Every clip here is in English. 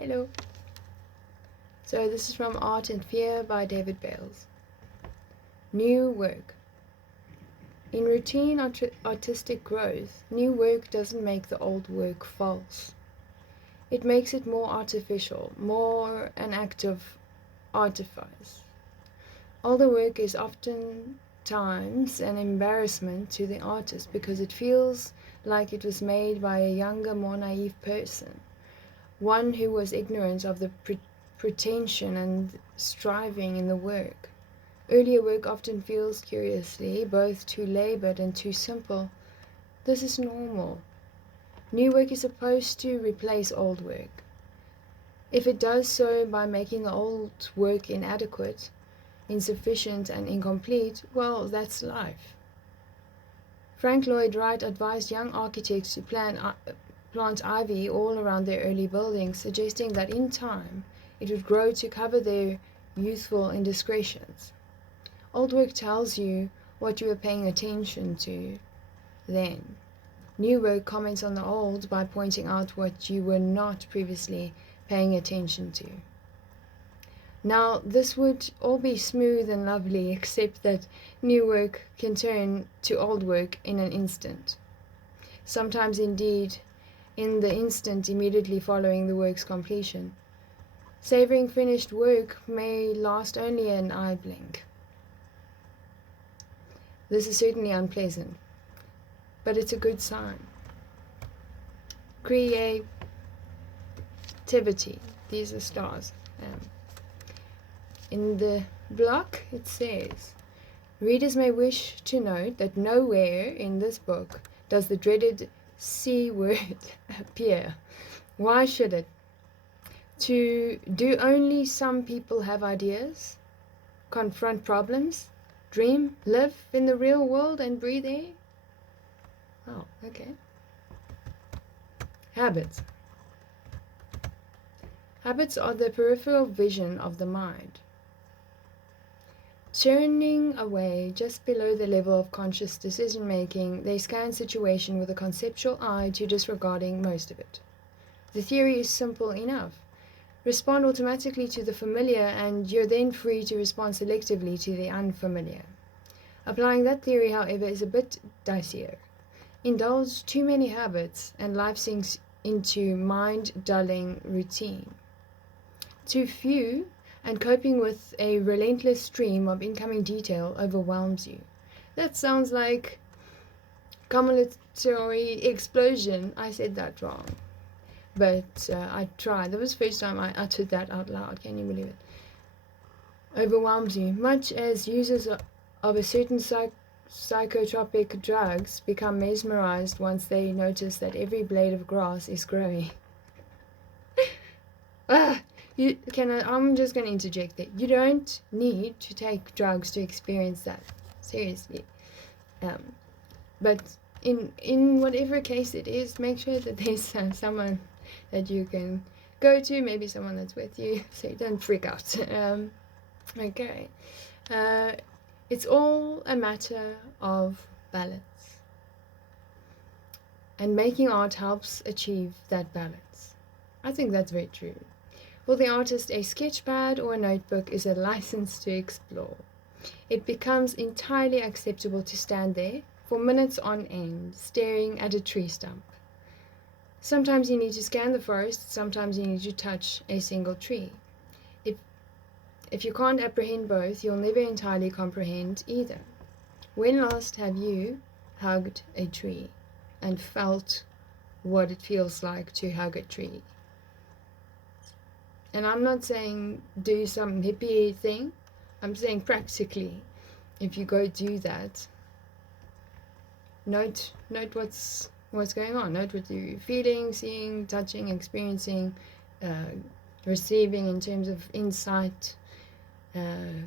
Hello. So this is from Art and Fear by David Bayles. New work. In routine artistic growth, new work doesn't make the old work false. It makes it more artificial, more an act of artifice. Older work is oftentimes an embarrassment to the artist because it feels like it was made by a younger, more naive person, one who was ignorant of the pretension and striving in the work. Earlier work often feels curiously both too labored and too simple. This is normal. New work is supposed to replace old work. If it does so by making the old work inadequate, insufficient, and incomplete, well, that's life. Frank Lloyd Wright advised young architects to plant ivy all around their early buildings, suggesting that in time it would grow to cover their youthful indiscretions. Old work tells you what you were paying attention to then. New work comments on the old by pointing out what you were not previously paying attention to. Now, this would all be smooth and lovely, except that new work can turn to old work in an instant. Sometimes, indeed, in the instant immediately following the work's completion. Savoring finished work may last only an eye blink. This is certainly unpleasant, but it's a good sign. Creativity. These are stars. In the block it says, readers may wish to note that nowhere in this book does the dreaded C word appear. Why should it? Do only some people have ideas, confront problems, dream, live in the real world and breathe air? Oh, okay. Habits. Habits are the peripheral vision of the mind. Turning away just below the level of conscious decision-making, they scan situation with a conceptual eye to disregarding most of it. The theory is simple enough. Respond automatically to the familiar and you're then free to respond selectively to the unfamiliar. Applying that theory, however, is a bit dicier. Indulge too many habits and life sinks into mind-dulling routine. Too few, and coping with a relentless stream of incoming detail overwhelms you. That sounds like cumulatory explosion. I said that wrong. But I tried. That was the first time I uttered that out loud. Can you believe it? Overwhelms you. Much as users of a certain psychotropic drugs become mesmerized once they notice that every blade of grass is growing. I'm just going to interject there. You don't need to take drugs to experience that. Seriously. But in whatever case it is, make sure that there's someone that you can go to, maybe someone that's with you, so you don't freak out. Okay. It's all a matter of balance. And making art helps achieve that balance. I think that's very true. For the artist, a sketchpad or a notebook is a license to explore. It becomes entirely acceptable to stand there for minutes on end, staring at a tree stump. Sometimes you need to scan the forest, sometimes you need to touch a single tree. If you can't apprehend both, you'll never entirely comprehend either. When last have you hugged a tree and felt what it feels like to hug a tree? And I'm not saying do some hippie thing. I'm saying practically, if you go do that, note what's going on. Note what you're feeling, seeing, touching, experiencing, receiving in terms of insight. Do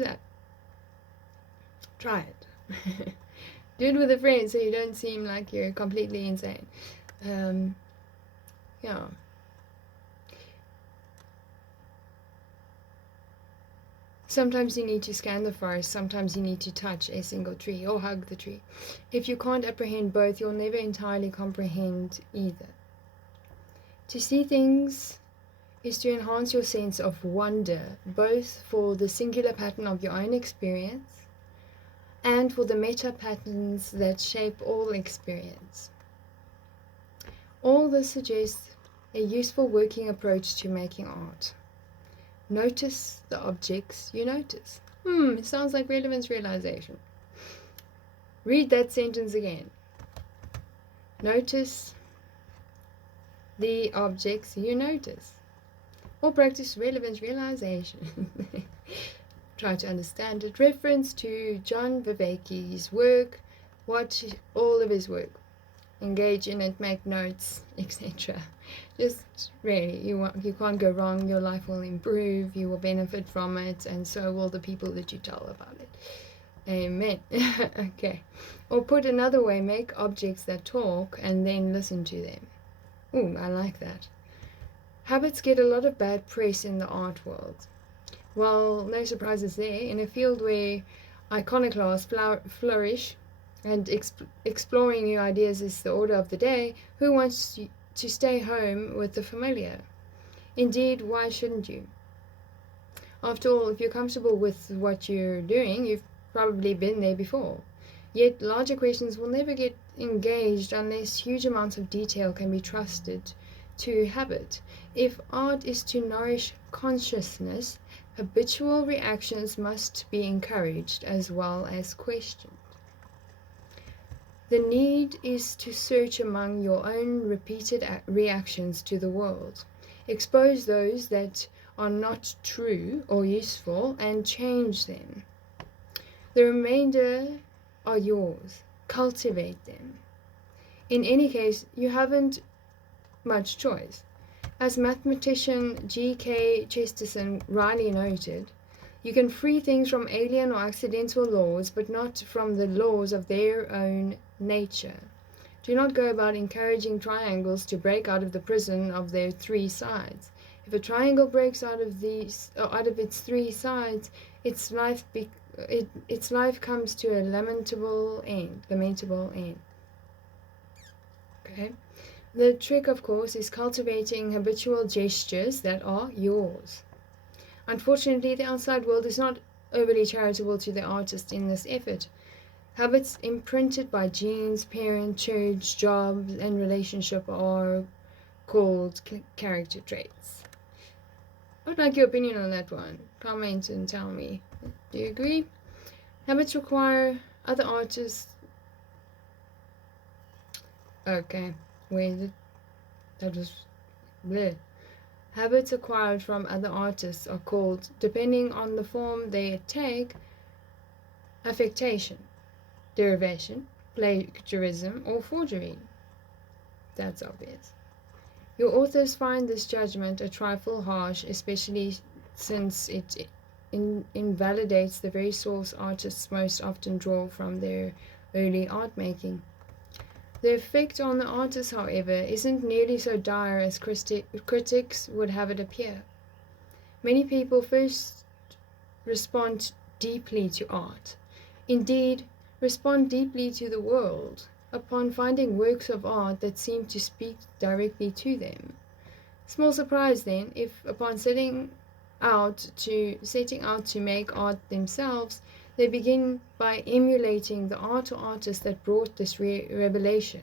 that. Try it. Do it with a friend so you don't seem like you're completely insane. Yeah. Sometimes you need to scan the forest, sometimes you need to touch a single tree or hug the tree. If you can't apprehend both, you'll never entirely comprehend either. To see things is to enhance your sense of wonder, both for the singular pattern of your own experience and for the meta patterns that shape all experience. All this suggests a useful working approach to making art. Notice the objects you notice. It sounds like relevance realization. Read that sentence again. Notice the objects you notice. Or practice relevance realization. Try to understand it. Reference to John Vervaeke's work. Watch all of his work. Engage in it, make notes, etc. Just really, you can't go wrong. Your life will improve. You will benefit from it, and so will the people that you tell about it. Amen. Okay. Or put another way, make objects that talk and then listen to them. Ooh, I like that. Habits get a lot of bad press in the art world. Well, no surprises there. In a field where iconoclasts flourish and exploring new ideas is the order of the day, who wants to stay home with the familiar? Indeed, why shouldn't you? After all, if you're comfortable with what you're doing, you've probably been there before. Yet larger questions will never get engaged unless huge amounts of detail can be trusted to habit. If art is to nourish consciousness, habitual reactions must be encouraged as well as questioned. The need is to search among your own repeated reactions to the world. Expose those that are not true or useful and change them. The remainder are yours. Cultivate them. In any case, you haven't much choice. As mathematician G.K. Chesterton rightly noted, you can free things from alien or accidental laws, but not from the laws of their own nature. Do not go about encouraging triangles to break out of the prison of their three sides. If a triangle breaks out of its three sides, its life comes to a lamentable end. Okay. The trick, of course, is cultivating habitual gestures that are yours. Unfortunately, the outside world is not overly charitable to the artist in this effort. Habits imprinted by genes, parent, church, jobs, and relationship are called character traits. I would like your opinion on that one. Comment and tell me. Do you agree? Habits require other artists. Okay, where is it? That was bleh. Habits acquired from other artists are called, depending on the form they take, affectation, derivation, plagiarism, or forgery. That's obvious. Your authors find this judgment a trifle harsh, especially since it invalidates the very source artists most often draw from their early art making. The effect on the artist, however, isn't nearly so dire as critics would have it appear. Many people first respond deeply to art, indeed, respond deeply to the world, upon finding works of art that seem to speak directly to them. Small surprise, then, if upon setting out to make art themselves, they begin by emulating the art or artist that brought this revelation.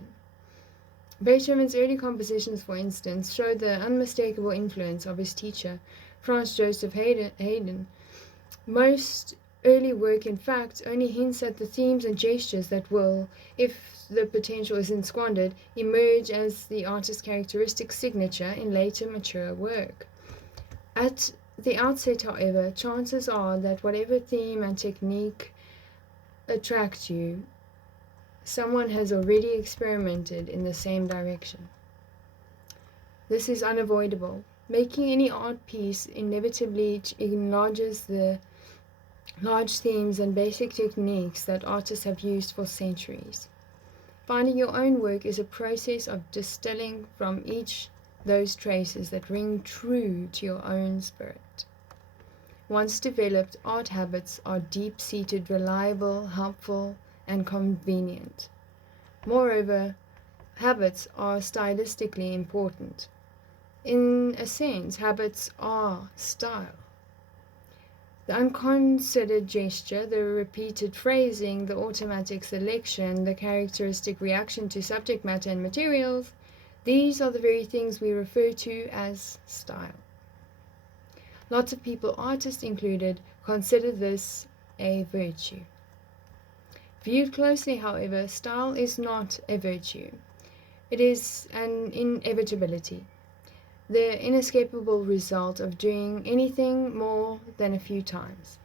Beethoven's early compositions, for instance, show the unmistakable influence of his teacher, Franz Joseph Haydn. Most early work, in fact, only hints at the themes and gestures that will, if the potential isn't squandered, emerge as the artist's characteristic signature in later mature work. At the outset, however, chances are that whatever theme and technique attract you, someone has already experimented in the same direction. This is unavoidable. Making any art piece inevitably enlarges the large themes and basic techniques that artists have used for centuries. Finding your own work is a process of distilling from each those traces that ring true to your own spirit. Once developed, art habits are deep-seated, reliable, helpful, and convenient. Moreover, habits are stylistically important. In a sense, habits are style. The unconsidered gesture, the repeated phrasing, the automatic selection, the characteristic reaction to subject matter and materials, these are the very things we refer to as style. Lots of people, artists included, consider this a virtue. Viewed closely, however, style is not a virtue. It is an inevitability, the inescapable result of doing anything more than a few times.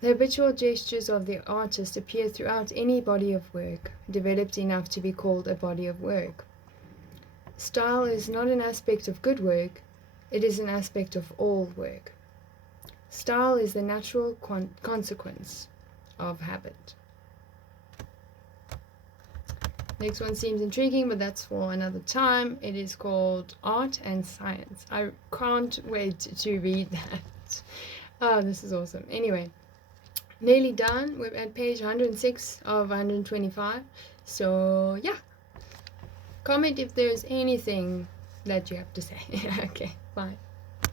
The habitual gestures of the artist appear throughout any body of work, developed enough to be called a body of work. Style is not an aspect of good work, it is an aspect of all work. Style is the natural consequence of habit. Next one seems intriguing, but that's for another time. It is called Art and Science. I can't wait to read that. Oh, this is awesome. Anyway, nearly done. We're at page 106 of 125. So, yeah. Comment if there's anything that you have to say. Okay, bye.